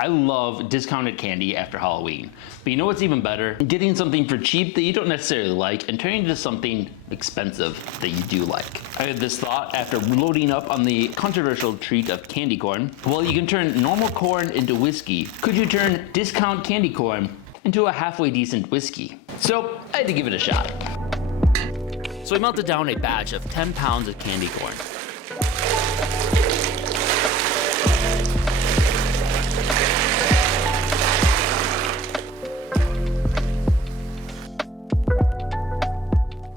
I love discounted candy after Halloween. But you know what's even better? Getting something for cheap that you don't necessarily like and turning it into something expensive that you do like. I had this thought after loading up on the controversial treat of candy corn. Well, you can turn normal corn into whiskey. Could you turn discount candy corn into a halfway decent whiskey? So I had to give it a shot. So I melted down a batch of 10 pounds of candy corn.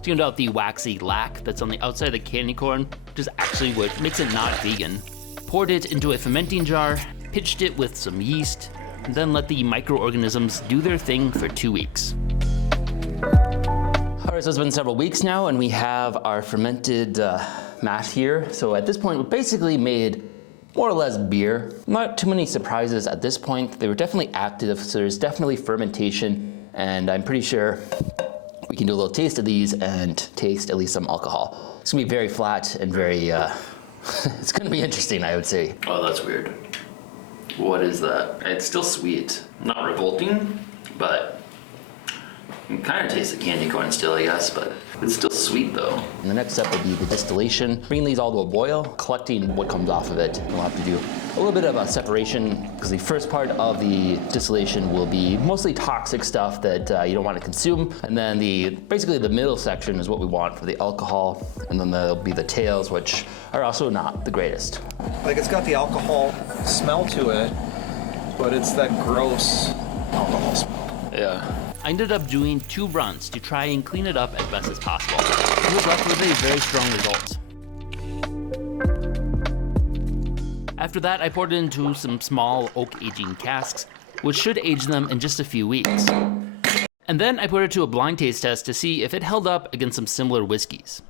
Tuned out the waxy lac that's on the outside of the candy corn, which is actually what makes it not vegan. Poured it into a fermenting jar, pitched it with some yeast, and then let the microorganisms do their thing for 2 weeks. All right, so it's been several weeks now, and we have our fermented mash here. So at this point, we basically made more or less beer. Not too many surprises at this point. They were definitely active, so there's definitely fermentation, and I'm pretty sure we can do a little taste of these and taste at least some alcohol. It's gonna be very flat and very, it's gonna be interesting, I would say. Oh, that's weird. What is that? It's still sweet. Not revolting, but you can kind of taste the candy corn still, I guess, but it's still sweet though. And the next step would be the distillation. Bringing these all to a boil, collecting what comes off of it. We'll have to do a little bit of a separation because the first part of the distillation will be mostly toxic stuff that you don't want to consume. And then basically the middle section is what we want for the alcohol. And then there'll be the tails, which are also not the greatest. Like it's got the alcohol smell to it, but it's that gross alcohol smell. Yeah. I ended up doing 2 runs to try and clean it up as best as possible. I was left with a very strong result. After that, I poured it into some small oak aging casks, which should age them in just a few weeks. And then I put it to a blind taste test to see if it held up against some similar whiskeys.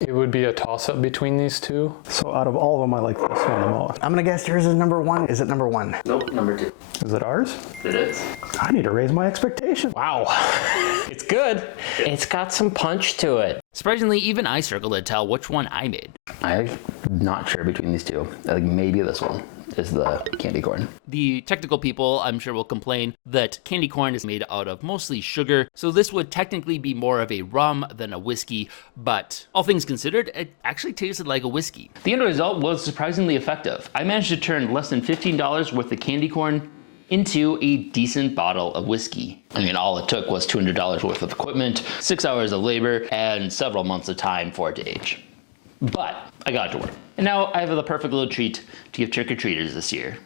It would be a toss-up between these two. So out of all of them, I like this one the most. I'm gonna guess yours is number 1. Is it number 1? Nope, number 2. Is it ours? It is. I need to raise my expectation. Wow, it's good. It's got some punch to it. Surprisingly, even I struggled to tell which one I made. I'm not sure between these two. I think maybe this one is the candy corn. The technical people, I'm sure, will complain that candy corn is made out of mostly sugar, so this would technically be more of a rum than a whiskey, but all things considered, it actually tasted like a whiskey. The end result was surprisingly effective. I managed to turn less than $15 worth of candy corn into a decent bottle of whiskey. I mean, all it took was $200 worth of equipment, 6 hours of labor, and several months of time for it to age. But I got it to work. And now I have the perfect little treat to give trick-or-treaters this year.